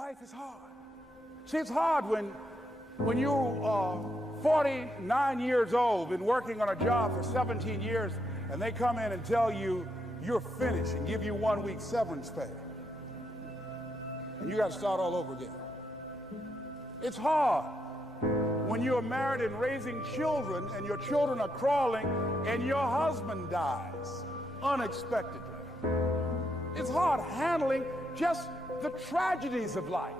Life is hard. See, it's hard when you are 49 years old, been working on a job for 17 years, and they come in and tell you you're finished and give you 1 week severance pay. And you got to start all over again. It's hard when you're married and raising children and your children are crawling and your husband dies unexpectedly. It's hard handling just the tragedies of life.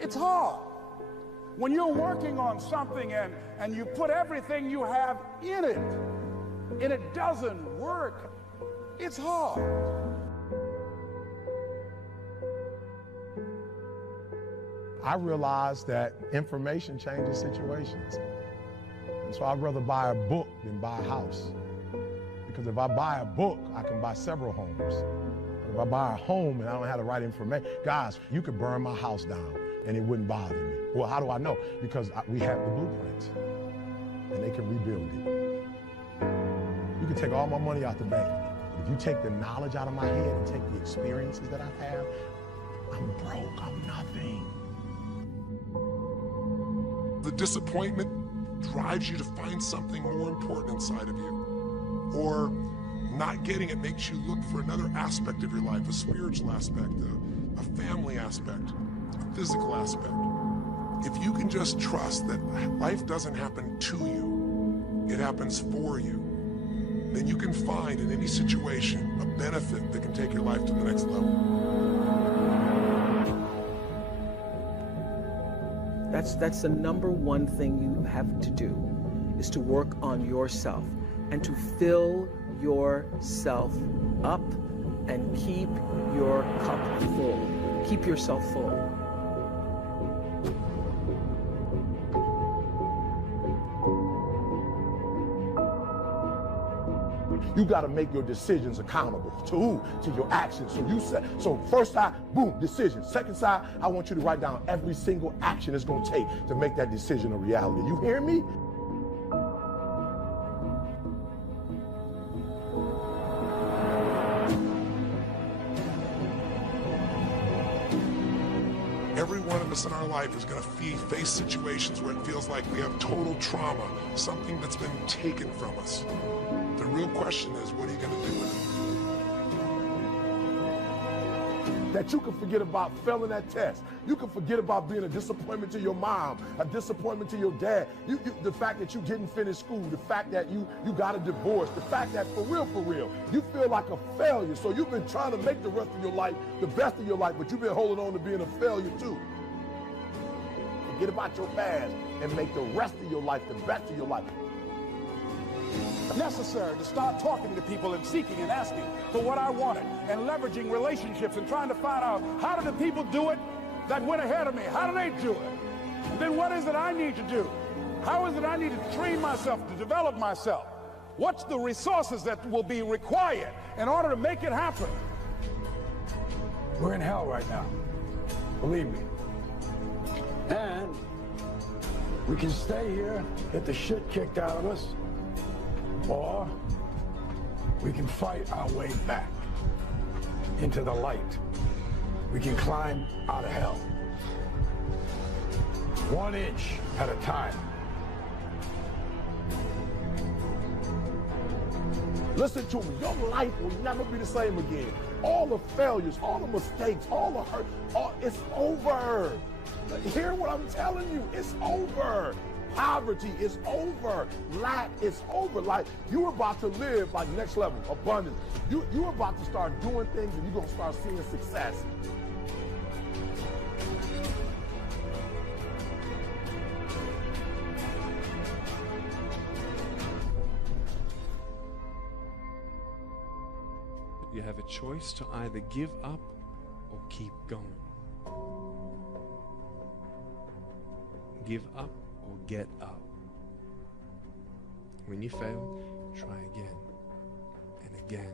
It's hard when you're working on something and you put everything you have in it and it doesn't work. It's hard. I realized that information changes situations. And so I'd rather buy a book than buy a house. Because if I buy a book, I can buy several homes. But if I buy a home and I don't have the right information, guys, you could burn my house down and it wouldn't bother me. Well, how do I know? Because we have the blueprints and they can rebuild it. You can take all my money out the bank. But if you take the knowledge out of my head and take the experiences that I have, I'm broke, I'm nothing. The disappointment drives you to find something more important inside of you. Or not getting it makes you look for another aspect of your life, a spiritual aspect, a family aspect, a physical aspect. If you can just trust that life doesn't happen to you, it happens for you, then you can find in any situation a benefit that can take your life to the next level. That's the number one thing you have to do, is to work on yourself and to fill yourself up and keep your cup full. Keep yourself full. You got to make your decisions accountable. To who? To your actions. So you said, so first side, boom, decision. Second side, I want you to write down every single action it's going to take to make that decision a reality. You hear me? Every one of us in our life is going to face situations where it feels like we have total trauma, something that's been taken from us. The real question is, what are you going to do with it? That you can forget about failing that test. You can forget about being a disappointment to your mom, a disappointment to your dad. The fact that you didn't finish school, the fact that you got a divorce, the fact that for real, you feel like a failure. So you've been trying to make the rest of your life the best of your life, but you've been holding on to being a failure too. Forget about your past and make the rest of your life the best of your life. Necessary to start talking to people and seeking and asking for what I wanted and leveraging relationships and trying to find out, how do the people do it that went ahead of me? How do they do it? And then what is it I need to do? How is it I need to train myself, to develop myself? What's the resources that will be required in order to make it happen? We're in hell right now, believe me. And we can stay here, get the shit kicked out of us, or we can fight our way back into the light. We can climb out of hell, 1 inch at a time. Listen to me, your life will never be the same again. All the failures, all the mistakes, all the hurt, it's over. Hear what I'm telling you, it's over. Poverty is over. Lack is over. Like, you're about to live like next level, abundance. You're about to start doing things and you're going to start seeing success. You have a choice to either give up or keep going. Give up or get up. When you fail, try again and again.